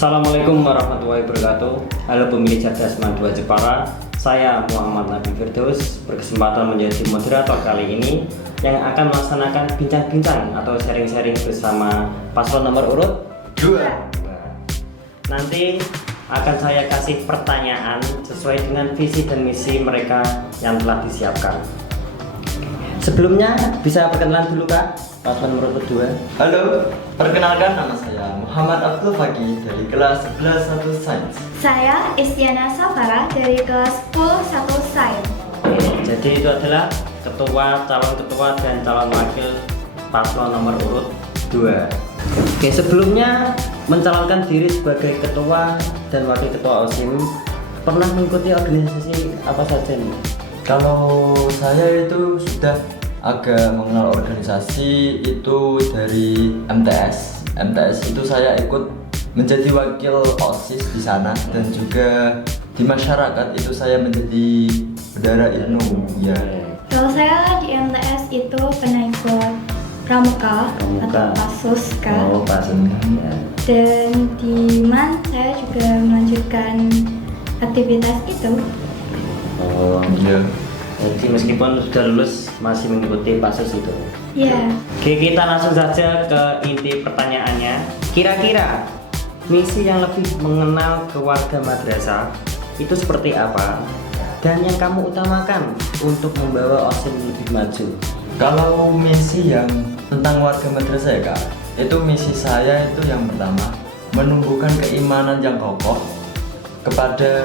Assalamualaikum warahmatullahi wabarakatuh. Halo pemilih cerdas Man2 Jepara. Saya Muhammad Nabi Firdaus berkesempatan menjadi moderator kali ini yang akan melaksanakan bincang-bincang atau sharing-sharing bersama paslon nomor urut 2. Nanti akan saya kasih pertanyaan sesuai dengan visi dan misi mereka yang telah disiapkan. Sebelumnya bisa perkenalan dulu Kak, paslon nomor urut 2. Halo, perkenalkan nama saya Muhammad Abdul Fakih dari kelas 11 1 Sains. Saya Istiana Safara dari kelas 10 1 Sains. Jadi itu adalah ketua, calon ketua dan calon wakil paslon nomor urut 2. Oke, sebelumnya mencalonkan diri sebagai ketua dan wakil ketua OSIM, pernah mengikuti organisasi apa saja nih? Kalau saya itu sudah agak mengenal organisasi itu dari MTS. MTS itu saya ikut menjadi wakil OSIS di sana dan juga di masyarakat itu saya menjadi bendahara IPNU ya. Kalau saya di MTS itu pernah ikut Pramuka atau Pasuska. Oh, Pasuska. Ya. Dan di MAN saya juga melanjutkan aktivitas itu. Oh, Iya. jadi meskipun sudah lulus masih mengikuti pasus itu. Ya, Oke, kita langsung saja ke inti pertanyaannya. Kira-kira misi yang lebih mengenal keluarga madrasah itu seperti apa? Dan yang kamu utamakan untuk membawa OSIM lebih maju? Kalau misi yang tentang warga madrasah ya Kak, itu misi saya itu yang pertama menumbuhkan keimanan yang kokoh kepada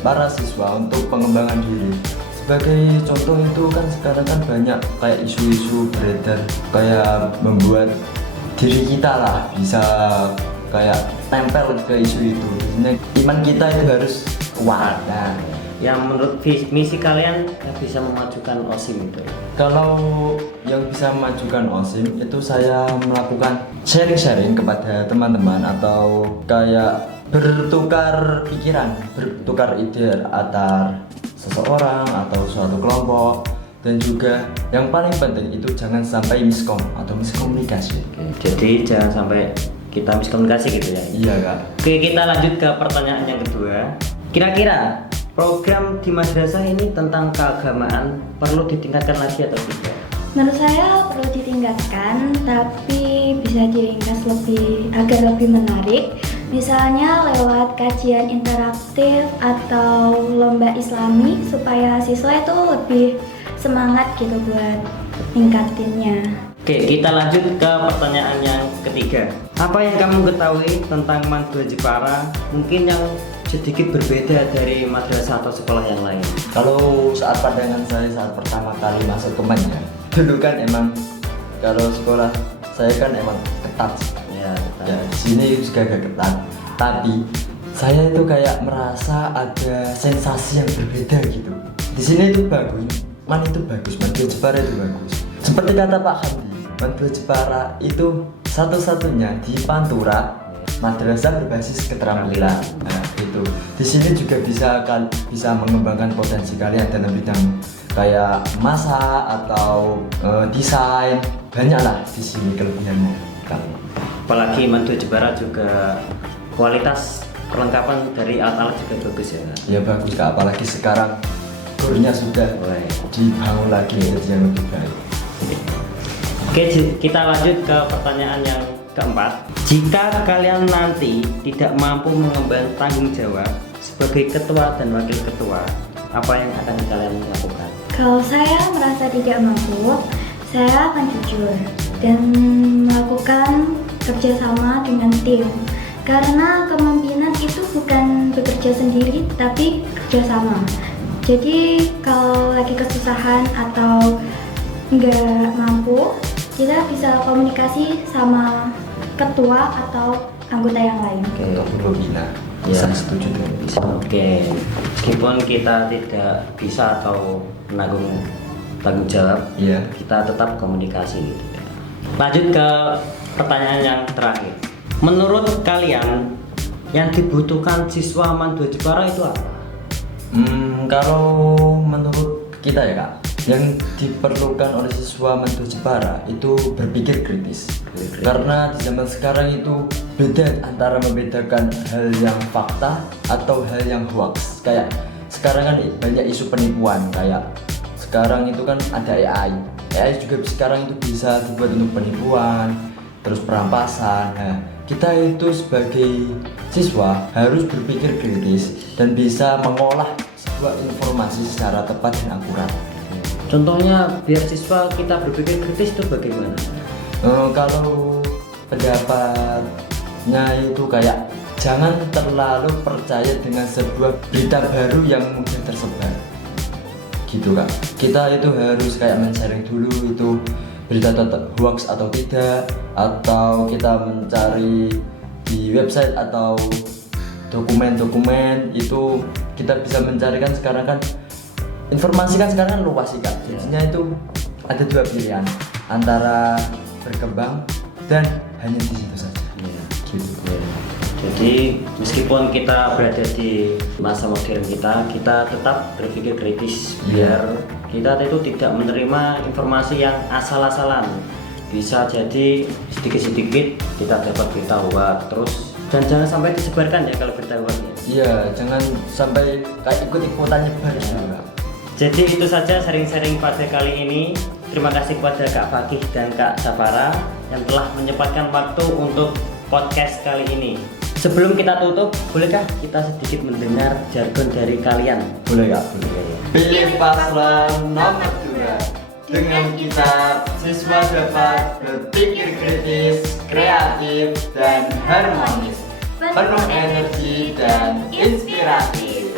para siswa untuk pengembangan diri. Sebagai contoh itu kan sekarang kan banyak kayak isu-isu beredar kayak membuat diri kita lah bisa kayak tempel ke isu itu. Jadi, iman kita itu harus kuat. Nah, Yang menurut misi kalian yang bisa memajukan OSIM itu? kalau yang bisa memajukan OSIM itu saya melakukan sharing-sharing kepada teman-teman atau kayak bertukar pikiran, bertukar ide antar seseorang atau suatu kelompok, dan juga yang paling penting itu jangan sampai miskom atau miskomunikasi. Jadi jangan sampai kita miskomunikasi gitu ya. Iya Kak. Oke, kita lanjut ke pertanyaan yang kedua. Kira-kira program di madrasah ini tentang keagamaan perlu ditingkatkan lagi atau tidak? menurut saya perlu ditingkatkan, tapi bisa diringkas agar lebih menarik. Misalnya lewat kajian interaktif atau lomba islami supaya siswa itu lebih semangat gitu buat ningkatinnya. Oke, kita lanjut ke pertanyaan yang ketiga. Apa yang kamu ketahui tentang Man2 Jepara mungkin yang sedikit berbeda dari madrasah atau sekolah yang lain? Kalau saat pandangan saya saat pertama kali masuk ke MAN ya, dulu kan emang kalau sekolah saya kan emang ketat. Ya, Ya, di sini juga agak ketat. Tapi saya itu kayak merasa ada sensasi yang berbeda gitu. Di sini itu bagus, MAN itu bagus, Man2 Jepara itu bagus. Seperti kata Pak Hamdi, Man2 Jepara itu satu-satunya di Pantura madrasah berbasis keterampilan. Nah, itu. Di sini juga bisa mengembangkan potensi kalian dalam bidang kayak masak atau desain. Banyaklah di sini kelebihannya. Apalagi Man2 Jepara juga kualitas perlengkapan dari alat-alat juga bagus ya. Ya bagus Kak, apalagi sekarang kurnya sudah dibangun lagi jadi yang lebih baik. Oke, kita lanjut ke pertanyaan yang keempat. Jika kalian nanti tidak mampu mengemban tanggung jawab sebagai ketua dan wakil ketua, apa yang akan kalian lakukan? Kalau saya merasa tidak mampu, saya akan jujur dan melakukan kerjasama dengan tim. Karena kepemimpinan itu bukan bekerja sendiri, tapi kerjasama. Jadi kalau lagi kesusahan atau nggak mampu, kita bisa komunikasi sama ketua atau anggota yang lain. Untuk pembina, Ya. saya setuju dengan itu. Oke, meskipun kita tidak bisa atau menanggung tanggung jawab, Iya. kita tetap komunikasi gitu ya. Lanjut ke pertanyaan yang terakhir. Menurut kalian yang dibutuhkan siswa Man2 Jepara itu apa? Kalau menurut kita ya Kak, yang diperlukan oleh siswa Madura Jepara itu berpikir kritis. Karena di zaman sekarang itu beda antara membedakan hal yang fakta atau hal yang hoax. Kayak sekarang kan banyak isu penipuan, kayak sekarang itu kan ada AI juga sekarang itu bisa dibuat untuk penipuan, terus perampasan. Nah, kita itu sebagai siswa harus berpikir kritis dan bisa mengolah sebuah informasi secara tepat dan akurat. Contohnya biar siswa kita berpikir kritis itu bagaimana? Kalau pendapatnya itu kayak jangan terlalu percaya dengan sebuah berita baru yang mudah tersebar gitu Kak. Kita itu harus kayak men-sharing dulu itu berita hoax atau tidak, atau kita mencari di website atau dokumen-dokumen itu kita bisa mencari. Kan sekarang kan informasi kan sekarang kan luas sih Kak. Jadinya itu ada dua pilihan antara berkembang dan hanya di situ saja. Gitu. Jadi meskipun kita berada di masa modern kita tetap berpikir kritis biar kita itu tidak menerima informasi yang asal-asalan. Bisa jadi sedikit-sedikit kita dapat berita hoax terus, dan jangan sampai disebarkan ya kalau berita hoax ya. Iya, jangan sampai kayak ikut-ikutan nyebar gitu Kak. Jadi itu saja sharing-sharing pada kali ini. Terima kasih kepada Kak Fakih dan Kak Safara yang telah menyempatkan waktu untuk podcast kali ini. Sebelum kita tutup, bolehkah kita sedikit mendengar jargon dari kalian? Boleh Kak, boleh. Pilih paslon nomor 2. Dengan kita siswa dapat berpikir kritis, kreatif, dan harmonis, penuh energi dan inspiratif.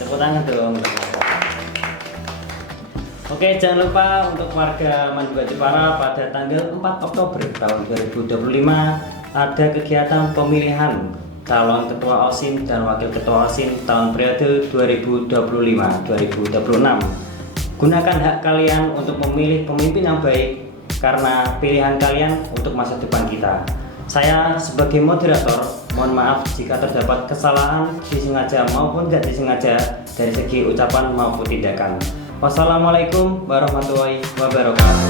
Tepuk tangan dong. Oke, jangan lupa untuk warga Madura Jepara pada tanggal 4 Oktober tahun 2025 ada kegiatan pemilihan calon ketua OSIN dan wakil ketua OSIN tahun periode 2025-2026. Gunakan hak kalian untuk memilih pemimpin yang baik karena pilihan kalian untuk masa depan kita. Saya sebagai moderator, mohon maaf jika terdapat kesalahan disengaja maupun tidak disengaja dari segi ucapan maupun tindakan. Wassalamualaikum warahmatullahi wabarakatuh.